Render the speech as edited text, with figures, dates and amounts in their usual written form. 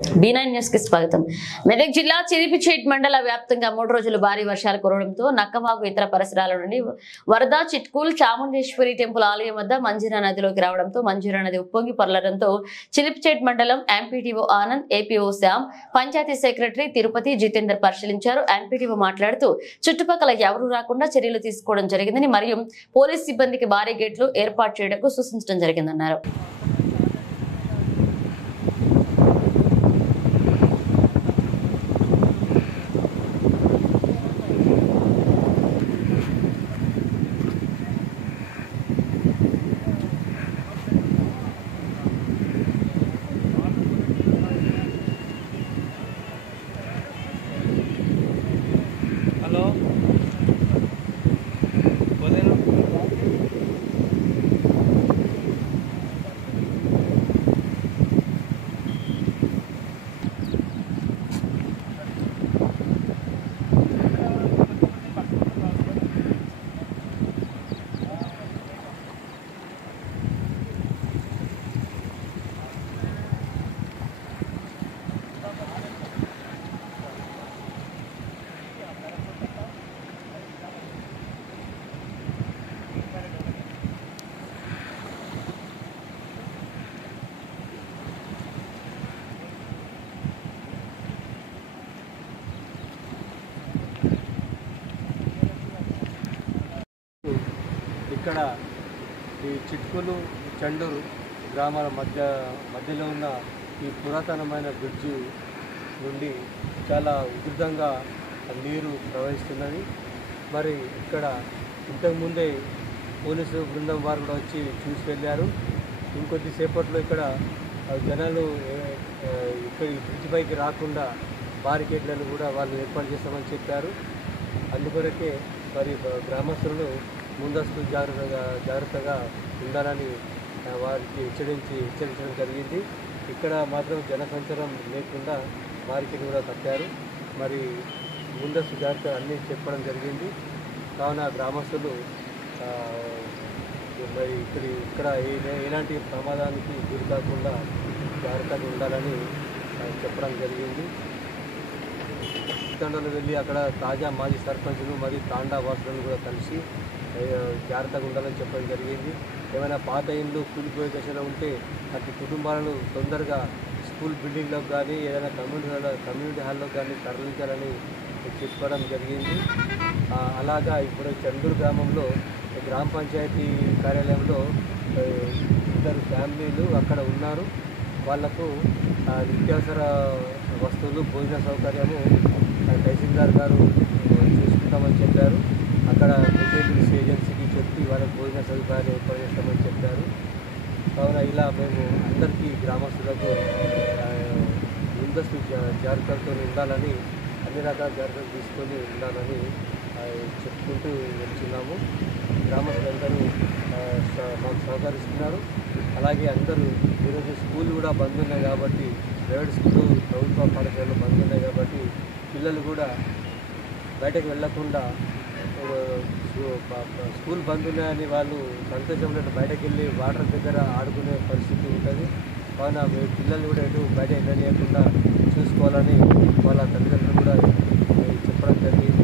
B9 news కి స్వాగతం. మెదక్ జిల్లా చిలిపిచేట్ మండల వ్యాప్తంగా 3 రోజులు భారీ వర్షాలు కురవడంతో నక్కవాగు ఇతర పరిసరాల నుండి వరద చిట్కూల్ చాముండేశ్వరి టెంపుల్ ఆలయం వద్ద మంజీరా నదిలోకి రావడంతో మంజీరా నది ఉప్పొంగి పొరలడంతో చిలిపిచేట్ మండలం MPTO Anand, APO Shyam, panchayat secretary Tirupati Jitender పరిశీలించారు. ఎంపీటీఓ మాట్లాడుతూ చుట్టుపక్కల ఎవరూ రాకుండా చర్యలు తీసుకోవడం జరిగిందని మరియు పోలీస్ సిబ్బందికి భారీ గేట్లు ఏర్పాటు చేయడానికి సూచించడం జరిగిందన్నారు. हेलो बोले ना ఇక్కడ ఈ చిట్కులు చండూరు గ్రామాల మధ్యలో ఉన్న ఈ పురాతనమైన బ్రిడ్జి నుండి చాలా ఉధృతంగా నీరు ప్రవహిస్తున్నది. మరి ఇక్కడ ఇంతకుముందే పోలీసు బృందం వారు కూడా వచ్చి చూసి వెళ్ళారు. ఇంకొద్దిసేపట్లో ఇక్కడ జనాలు ఇక్కడ ఈ బ్రిడ్జి పైకి రాకుండా బారికేడ్లను కూడా వాళ్ళు ఏర్పాటు చేస్తామని చెప్పారు. అందుకొరకే మరి గ్రామస్తులను ముందస్తు జాగ్రత్తగా ఉండాలని వారికి హెచ్చరించడం జరిగింది. ఇక్కడ మాత్రం జనసంచారం లేకుండా వారికి కూడా కట్టారు. మరి ముందస్తు జాగ్రత్త అన్నీ చెప్పడం జరిగింది. కావున గ్రామస్తులు మరి ఇక్కడ ఎలాంటి ప్రమాదానికి గురి కాకుండా జాగ్రత్తగా ఉండాలని చెప్పడం జరిగింది. తండలు వెళ్ళి అక్కడ తాజా మాజీ సర్పంచులు మరియు తాండా వాసులను కూడా కలిసి జాగ్రత్తగా ఉండాలని చెప్పడం జరిగింది. ఏమైనా పాత ఇండ్లు కూలిపోయే దశలో ఉంటే అటు కుటుంబాలను తొందరగా స్కూల్ బిల్డింగ్లోకి కానీ ఏదైనా కమ్యూనిటీ హాల్లో కానీ తరలించాలని చెప్పడం జరిగింది. అలాగా ఇప్పుడు చండూరు గ్రామంలో గ్రామ పంచాయతీ కార్యాలయంలో 2 ఫ్యామిలీలు అక్కడ ఉన్నారు. వాళ్లకు నిత్యావసర వస్తువులు, భోజన సౌకర్యము తహసీల్దార్ గారు చూసుకుంటామని చెప్పారు. అక్కడ మెటీరియల్స్ ఏజెన్సీకి చెప్పి వాళ్ళకి భోజన సదుపాయాలు ఏర్పాటు చేస్తామని చెప్పారు. కావున ఇలా మేము అందరికీ గ్రామస్తులకు ముందస్తు జాగ్రత్తలతో ఉండాలని, అన్ని రకాల జాగ్రత్తలు తీసుకొని ఉండాలని చెప్పుకుంటూ వెళ్తున్నాము. గ్రామస్తులందరూ మాకు సహకరిస్తున్నారు. అలాగే అందరూ ఈరోజు స్కూల్ కూడా బంద్ ఉన్నాయి కాబట్టి, ప్రైవేట్ స్కూలు, ప్రభుత్వ పాఠశాలలు బంద్ ఉన్నాయి కాబట్టి పిల్లలు కూడా బయటకు వెళ్లకుండా స్కూల్ బంద్ ఉన్నాయని వాళ్ళు సంతోషంలో బయటకు వెళ్ళి వాటర్ దగ్గర ఆడుకునే పరిస్థితి ఉంటుంది. కావున పిల్లలు కూడా ఎటు బయట వెళ్ళనియకుండా చూసుకోవాలని వాళ్ళ తల్లిదండ్రులు కూడా చెప్పడం జరిగింది.